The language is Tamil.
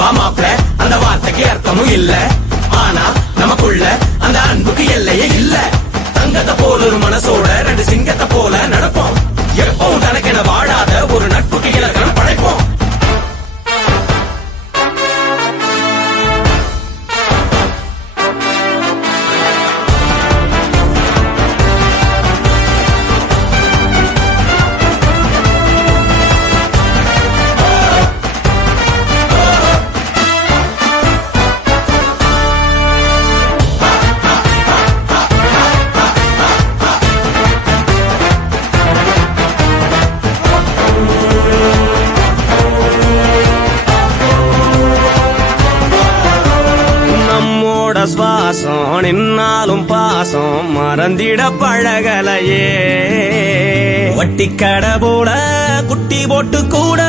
வாமாப்ல அந்த வார்த்தைக்கு அர்த்தமும் இல்ல. ஆனா நமக்குள்ள அந்த அன்புக்கு எல்லையே இல்ல. தங்கத்தை போல ஒரு மனசோட ரெண்டு சிங்கத்தை போல நடப்போம். எப்பவும் தனக்கென வாழாத ஒரு நட்புக்கு இலக்கணம் படைப்போம். சுவாசம் நின்னாலும் பாசம் மறந்திட பழகலையே. வட்டி கடை போல குட்டி போட்டு கூட